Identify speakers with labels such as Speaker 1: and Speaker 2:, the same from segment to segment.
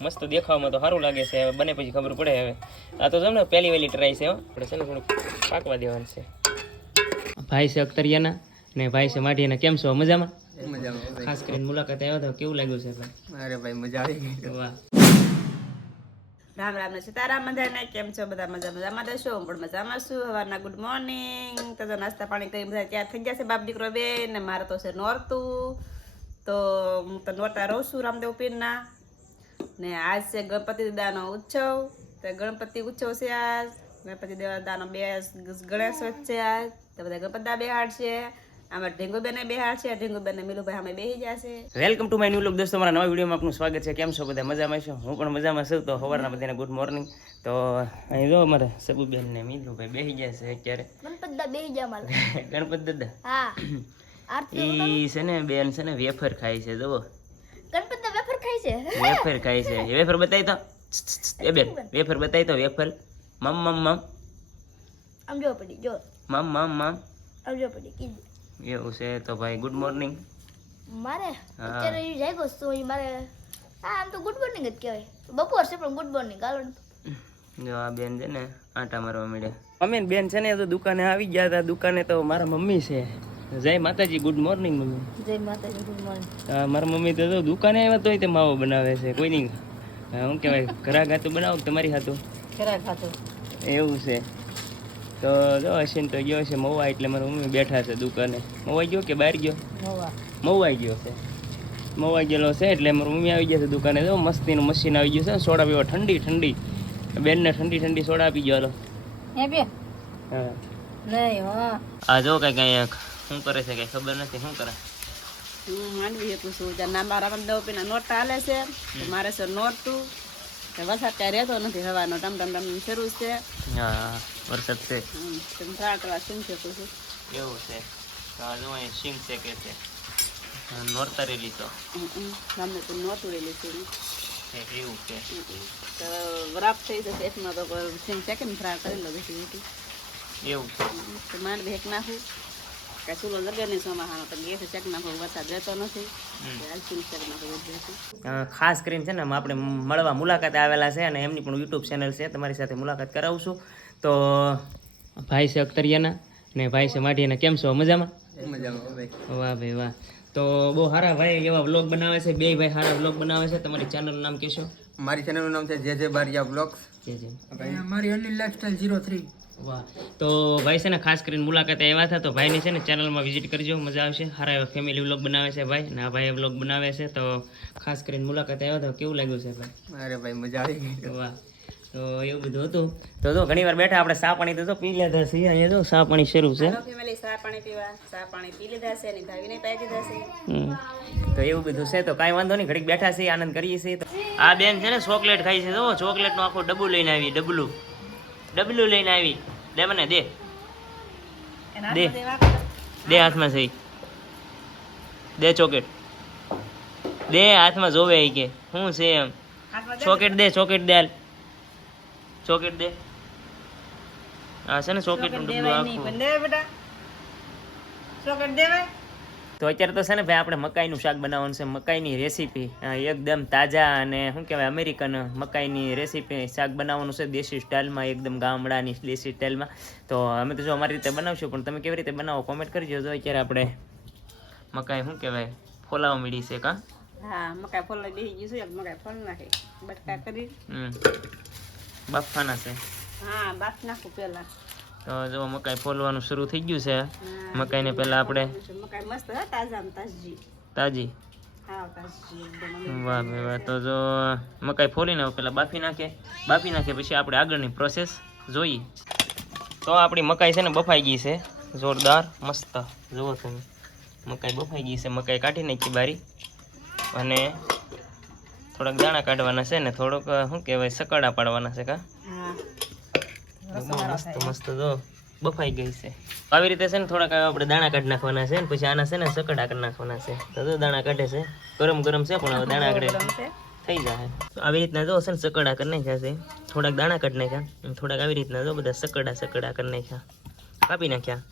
Speaker 1: મસ્ત દેખાવામાં તો સારું લાગે છે. હવે બને પછી ખબર પડે હવે. આ તો તમને પહેલી વહેલી ટ્રાય છે આપણે છે ને થોડુંક પાકવા દેવાનું છે. ભાઈ છે અખ્તરિયાના ને ભાઈ છે માટીયાના કેમ છો? મજામાં?
Speaker 2: મજામાં.
Speaker 1: ખાસ કરીને મુલાકાત આવ્યો તો કેવું લાગ્યું છે ભાઈ?
Speaker 2: અરે ભાઈ મજા આવી ગઈ
Speaker 1: વાહ.
Speaker 3: રામ રામ ને સીતારામ બધાને કેમ છો? બધા મજા મજામાં દેશો હું પણ મજામાં છું. સવારના ગુડ મોર્નિંગ તો નાસ્તા પાણી કરી બધા ત્યાં થઈ ગયા છે બાપ દીકરો બે ને મારે તો છે નોરતું. તો હું તો નોરતા રહું છું રામદેવ પીરના. ને આજ છે ગણપતિ દાદાનો ઉત્સવ. તો ગણપતિ ઉત્સવ છે આજ. ગણપતિ દાદાનો બે ગણેશ છે આજ. તો બધા ગણપતિ દા બેહાડ છે. આમાં ઢીંગુબેને બેહાડ છે. ઢીંગુબેન મિલુભાઈ અમે બેસી જશે
Speaker 1: welcome to my new look દોસ્તો મારા નવા વિડીયોમાં આપનું સ્વાગત છે. કેમ છો બધા? મજામાં છો? હું પણ મજામાં છું. તો સવારના બધાને ગુડ મોર્નિંગ તો અહીં જો અમારે સબુબેન ને મિલુભાઈ ગયા છે અત્યારે.
Speaker 4: ગણપત બે ગયા માલ
Speaker 1: ગણપત દાદા.
Speaker 4: હા.
Speaker 1: ઈ છે ને બેન છે ને વેફર ખાય છે જુઓ
Speaker 4: ગણપત ના વેફર ખાય છે?
Speaker 1: વેફર ખાય છે. એ વેફર બતાવી તો. એ બેન વેફર બતાવી તો વેફર. મમ મમ મમ.
Speaker 4: આમ જો પડી જો
Speaker 1: મમ મમ મમ.
Speaker 4: આમ જો પડી કીધું.
Speaker 1: એવું છે તો ભાઈ ગુડ મોર્નિંગ
Speaker 4: મારે અત્યારે જાગ્યો છું મારે હા આમ તો ગુડ મોર્નિંગ જ કહેવાય. બપોર છે પણ ગુડ મોર્નિંગ હાલો
Speaker 1: જો આ બેન છે ને આટા મારવા મળ્યા મમ્મી બેન છે ને એ તો દુકાને આવી ગયા હતા દુકાને તો મારા મમ્મી છે. જય માતાજી ગુડ મોર્નિંગ મમ્મી.
Speaker 4: જય માતાજી ગુડ મોર્નિંગ
Speaker 1: મારા મમ્મી તો જો દુકાને આવ્યા તોય તે માવો બનાવે છે કોઈ નહીં. હા, શું કહેવાય ઘરા ગાતું બનાવો તમારી હાથું
Speaker 3: ઘરા ખાતું
Speaker 1: એવું છે. તો જો અશ્વિન તો ગયો છે મવા એટલે મારા મમ્મી બેઠા છે દુકાને. મવાઈ ગયો કે બહાર ગયો? મવાઈ ગયો છે. મવાઈ ગયેલો છે એટલે મારી મમ્મી આવી ગયા છે દુકાને. જો મસ્તીનું મશીન આવી ગયું છે સોડા પીવા. ઠંડી ઠંડી. બેનને ઠંડી ઠંડી સોડા આપી ગયો
Speaker 3: હે બે
Speaker 1: હા.
Speaker 3: નહીં હા.
Speaker 1: આ જો કઈ કઈ શું કરે છે કઈ ખબર નથી શું કરે
Speaker 3: હું માંડવી હતું છું જ્યાં નાના રામદેવ પીના નોટ હાલે છે મારે છે તો વરસાદ ત્યાં રહેતો નથી હવાનો ટમ ટમ ટમ શરૂ છે
Speaker 1: હા વરસાદ છે
Speaker 3: હમ, તો હું કરવા શું છે પૂછું
Speaker 1: એવું છે જો અહીં સિંગ શેકે છે નોરતારેલી તો
Speaker 3: રામને તો લીધું
Speaker 1: છે એવું છે
Speaker 3: તો વરાપ થઈ જશે એકમાં તો સિંગ સેકન્ડ ફ્રા કરી લો બેસી
Speaker 1: એવું છે
Speaker 3: માંડવી એક નાખું કાંઈ ચૂલો લગે નહીં તો ગેસ ચેક નાખું વરસાદ રહેતો નથી.
Speaker 1: ખાસ કરીને છે ને આપણે મળવા મુલાકાત આવેલા છે અને એમની પણ યુટ્યુબ ચેનલ છે તમારી સાથે મુલાકાત કરાવશું તો ભાઈ છે અખ્તરિયાના ને ભાઈ છે માઢિયાના. કેમ છો? મજામાં?
Speaker 2: મજામાં ભાઈ.
Speaker 1: વાહ ભાઈ વાહ. તો બહુ સારા ભાઈ એવા વ્લોગ બનાવે છે બે ભાઈ સારા વ્લોગ બનાવે છે. તમારી ચેનલનું નામ કહેશો?
Speaker 2: મારી ચેનલનું નામ છે જે જે બારિયા બ્લોગ્સ
Speaker 1: જે જે.
Speaker 2: મારી અનિલ લાઈફસ્ટાઈલ ઝીરો થ્રી
Speaker 1: વાહ. તો ભાઈ છે ને ખાસ કરીને મુલાકાતે આવ્યા હતા તો ભાઈની છે ને ચેનલમાં વિઝિટ કરજો મજા આવશે. સારા એવા ફેમિલી વ્લોગ બનાવે છે ભાઈ ના ભાઈ વ્લોગ બનાવે છે તો ખાસ કરીને મુલાકાતે આવ્યા હતા. કેવું લાગ્યું છે ભાઈ?
Speaker 2: અરે ભાઈ મજા આવી ગઈ
Speaker 1: વાહ. તો એવું બધું હતું. તો જો ઘણી વાર બેઠા આપણે ચા પાણી તો જો પી લેતા છીએ અહીંયા જો ચા પાણી શરૂ છે.
Speaker 3: ફેમિલી ચા પાણી પીવા. ચા પાણી પી લીધા છે એની ભાવીને પાઈ દીધા છે.
Speaker 1: તો એવું બધું છે તો કાંઈ વાંધો નહીં ઘડીક બેઠા છીએ આનંદ કરીએ છીએ. તો આ બેન છે ને ચોકલેટ ખાઈ છે જો ચોકલેટનો આખું ડબ્બુ લઈને આવી ડબલું ડબલું લઈને આવી. દે મને દે. દે.
Speaker 3: હાથમાં
Speaker 1: દે હાથમાં સહી. દે ચોકેટ દે હાથમાં જોવે કે શું છે એમ. ચોકેટ દે. ચોકેટ દે હાલ. ચોકેટ દે. હા છે ને
Speaker 3: ચોકેટ
Speaker 1: આખું.
Speaker 3: ચોકલેટ દેવાય.
Speaker 1: તો અત્યારે તો છે ને ભાઈ આપણે મકાઈનું શાક બનાવવાનું છે. મકાઈની રેસીપી એકદમ તાજા અને શું કહેવાય અમેરિકન મકાઈની રેસીપી શાક બનાવવાનું છે. દેશી સ્ટાઇલમાં એકદમ ગામડાની દેશી સ્ટાઇલમાં. તો અમે તો જો અમારી રીતે બનાવશું પણ તમે કેવી રીતે બનાવો કોમેન્ટ કરજો જો અત્યારે આપણે મકાઈ શું કહેવાય ફોલાવા મળી છે કા?
Speaker 3: હા મકાઈ ફોલ બેસી ગયું છે એક મકાઈ ફોલ નાખે. બટકા કરી.
Speaker 1: બાફવાના છે.
Speaker 3: હા બાફ નાખું
Speaker 1: તો જો મકાઈ ફોલવાનું શરૂ થઈ ગયું છે. મકાઈને પહેલાં આપણે
Speaker 3: મકાઈ મસ્ત તાજા. તાજી?
Speaker 1: તાજી વાહ ભાઈ વાહ તો જો મકાઈ ફોલીને પહેલા બાફી નાખે બાફી નાખે પછી આપણે આગળની પ્રોસેસ જોઈએ. તો આપણી મકાઈ છે ને બફાઈ ગઈ છે. જોરદાર મસ્ત. જુઓ તમે. મકાઈ બફાઈ ગઈ છે. મકાઈ કાઢી નાખી બારી. અને થોડાક દાણા કાઢવાના છે ને થોડોક શું કહેવાય સકડા પાડવાના છે કા? મસ્ત મસ્ત જો. બફાઈ ગઈ છે. આવી રીતે છે ને થોડાક આપણે દાણા કાઢી નાખવાના છે ને પછી આના છે ને સકડા કરી નાખવાના છે. તો દાણા કાઢે છે. ગરમ ગરમ છે પણ હવે દાણા કાઢે થઈ જાય. આવી રીતના જો છે ને સકડા કરી નાખ્યા છે. થોડાક દાણા કાઢી નાખ્યા થોડાક આવી રીતના જો બધા સકડા સકડા કરી નાખ્યા. કાપી નાખ્યા.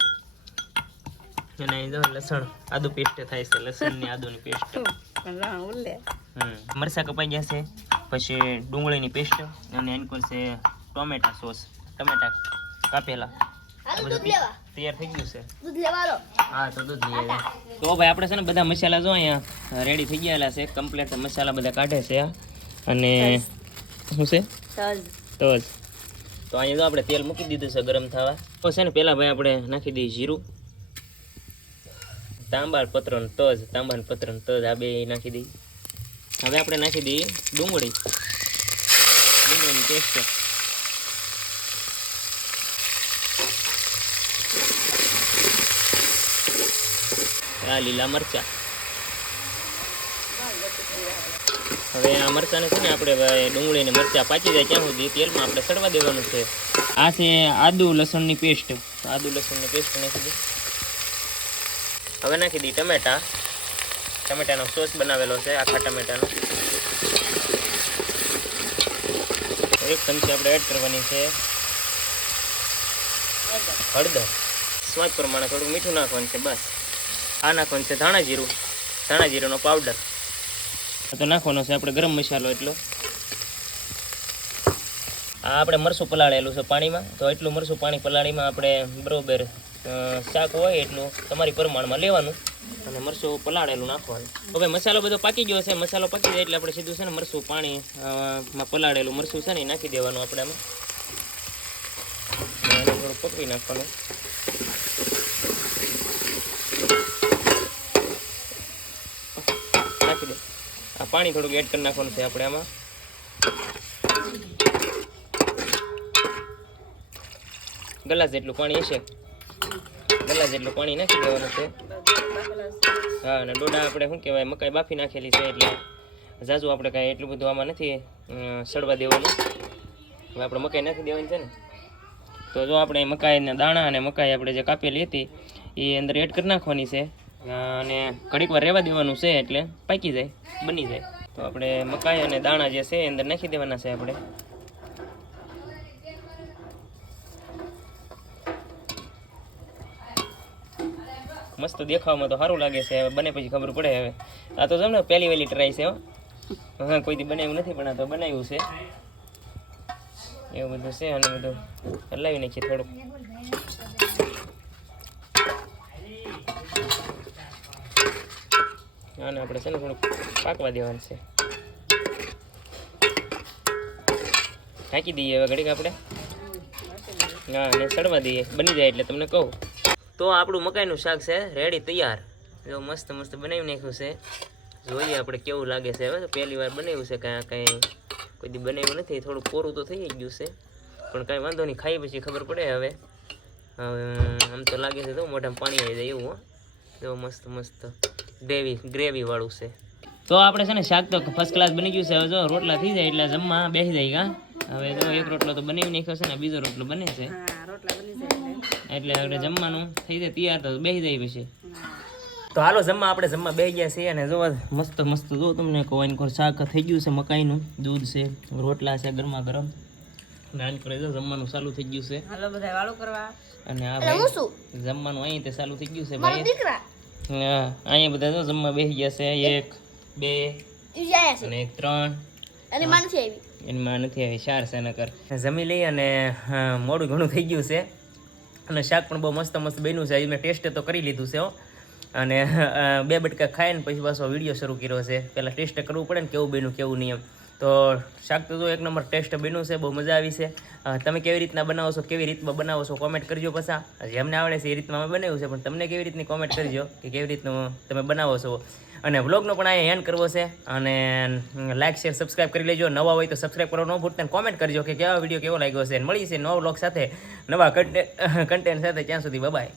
Speaker 1: અને જો લસણ આદુ પેસ્ટ થાય છે લસણની આદુની પેસ્ટ મરસા કપાઈ ગયા છે પછી ડુંગળીની પેસ્ટ અને એની પર છે ટોમેટા સોસ. ટમેટા કાપેલા. તૈયાર થઈ ગયું છે.
Speaker 4: દૂધ
Speaker 1: હા તો દૂધ લઈ તો ભાઈ આપણે છે ને બધા મસાલા જો અહીંયા રેડી થઈ ગયેલા છે. કમ્પ્લીટ મસાલા બધા કાઢે છે. અને શું છે?
Speaker 3: તજ.
Speaker 1: તો તો અહીંયા જો આપણે તેલ મૂકી દીધું છે ગરમ થવા. તો છે ને પહેલાં ભાઈ આપણે નાખી દઈએ જીરું. તાંબાળ પત્રન તજ. તાંબાળ પત્રન તજ. આ બે નાખી દઈએ. હવે આપણે નાખી દઈએ ડુંગળી. ડુંગળીની પેસ્ટ આ લીલા મરચા. હવે આ મરચાને છે ને આપણે ડુંગળીને મરચા પાકી જાય ત્યાં સુધી તેલમાં આપણે સડવા દેવાનું છે. આ છે આદુ લસણની પેસ્ટ. આદુ લસણની પેસ્ટ નાખી દઈએ હવે નાખી દઈએ ટમેટા. ટમેટાનો સોસ બનાવેલો છે, આખા ટમેટાનો. એક ચમચી આપણે એડ કરવાની છે. હળદર. સ્વાદ પ્રમાણે થોડું મીઠું નાખવાનું છે, બસ. આ નાખવાનું છે? ધાણા જીરું. ધાણા જીરુંનો પાવડર આ તો નાખવાનો છે આપણે ગરમ મસાલો એટલો. આ આપણે મરસું પલાળેલું છે પાણીમાં. તો એટલું મરસું પાણી પલાળીમાં આપણે બરોબર શાક હોય એટલું તમારી પ્રમાણમાં લેવાનું અને મરસું પલાળેલું નાખવાનું. હવે મસાલો બધો પાકી ગયો છે. મસાલો પાકી જાય એટલે આપણે સીધું છે ને મરસું પાણી માં પલાળેલું મરસું છે ને નાખી દેવાનું આપણે આમાં. થોડું પકવી નાખવાનું નાખી દે આ પાણી થોડુંક એડ કરી નાખવાનું છે આપણે આમાં. ગલાસ જેટલું પાણી હશે. ગલાસ જેટલું પાણી નાખી દેવાનું છે. હા, અને ડોડા આપણે શું કહેવાય, મકાઈ બાફી નાખેલી છે એટલે ઝાઝું આપણે કાંઈ એટલું બધું આમાં નથી સડવા દેવાનું. હવે આપણે મકાઈ નાખી દેવાની છે ને. તો જો આપણે મકાઈના દાણા અને મકાઈ આપણે જે કાપેલી હતી, એ અંદર એડ કરી નાખવાની છે. અને ઘડીક વાર રહેવા દેવાનું છે એટલે પાકી જાય, બની જાય. તો આપણે મકાઈ અને દાણા જે છે એ અંદર નાખી દેવાના છે આપણે. મસ્ત દેખાવામાં તો સારું લાગે છે, હવે બને પછી ખબર પડે હવે. આ તો તમને પહેલી વહેલી ટ્રાય છે હો, કોઈથી બનાવ્યું નથી, પણ આ તો બનાવ્યું છે. એવું બધું છે અને બધું હલાવી નાખીએ થોડુંક. આને આપણે છે ને થોડુંક પાકવા દેવાનું છે. ઢાંકી દઈએ હવે ઘડીક આપણે. હા અને સડવા દઈએ. બની જાય એટલે તમને કહું. તો આપણું મકાઈનું શાક છે રેડી તૈયાર. જો મસ્ત મસ્ત બનાવી નાખ્યું છે. જોઈએ આપણે કેવું લાગે છે હવે. પહેલી વાર બનાવ્યું છે, કાંઈ કાંઈ કોઈ બનાવ્યું નથી. થોડું કોરું તો થઈ ગયું છે. પણ કાંઈ વાંધો નહીં, ખાઈ પછી ખબર પડે હવે. હવે, આમ તો લાગે છે તો મોઢામાં પાણી આવી જાય એવું, હો. જો મસ્ત મસ્ત. ગ્રેવી ગ્રેવી વાળું છે. તો આપણે છે ને શાક તો ફર્સ્ટ ક્લાસ બની ગયું છે. હવે જો રોટલા થઈ જાય એટલે જમવા બેસી જાય કા? હવે જો એક રોટલો તો બનાવી નાખ્યો છે ને બીજો રોટલો બને છે.
Speaker 3: હા રોટલા બની જાય એટલે.
Speaker 1: એટલે આપણે જમવાનું થઈ જાય તૈયાર તો બેસી જાય પછી. તો હાલો જમવા આપણે જમવા બેસી ગયા છીએ અને જોવા મસ્ત મસ્ત જો તમને કોઈન કોર શાક થઈ ગયું છે મકાઈનું દૂધ છે રોટલા છે ગરમા ગરમ. નાન કરે જો જમવાનું ચાલુ થઈ ગયું છે.
Speaker 3: હાલો બધા વાળું કરવા.
Speaker 1: અને આ ભાઈ જમવાનું અહીં તે ચાલુ થઈ ગયું છે ભાઈ.
Speaker 4: દીકરા?
Speaker 1: હા અહીંયા બધા જો જમવા બેસી ગયા છે એક બે અને એક ત્રણ.
Speaker 4: અને માનથી આવી.
Speaker 1: એમાં નથી આવી. ચાર છે નકર. જમી લઈ અને મોડું ઘણું થઈ ગયું છે. અને શાક પણ બહુ મસ્ત મસ્ત બન્યું છે. મેં ટેસ્ટ તો કરી લીધું છે અને બે બટકા ખાઈને પછી પાછો વીડિયો શરૂ કર્યો છે. પહેલાં ટેસ્ટ કરવું પડે ને કેવું બન્યું કેવું નહીં એમ. તો શાક તો એક નંબર ટેસ્ટ બન્યું છે, બહુ મજા આવી છે. તમે કેવી રીતના બનાવો છો, કેવી રીતમાં બનાવો છો કોમેન્ટ કરજો પાછા. જેમને આવડે છે એ રીતમાં અમે બનાવ્યું છે, પણ તમને કેવી રીતની કોમેન્ટ કરજો કે કેવી રીતનું તમે બનાવો છો. અને વ્લોગનો પણ અહીંયા એન્ડ કરવો છે, અને લાઇક શેર સબસ્ક્રાઇબ કરી લેજો. નવા હોય તો સબસ્ક્રાઈબ કરવાનું ન ભૂલતા કોમેન્ટ કરજો કે કેવા વીડિયો કેવો લાગ્યો છે. મળી છે નવા વ્લોગ સાથે, નવા કન્ટેન્ટ સાથે. ત્યાં સુધી બાય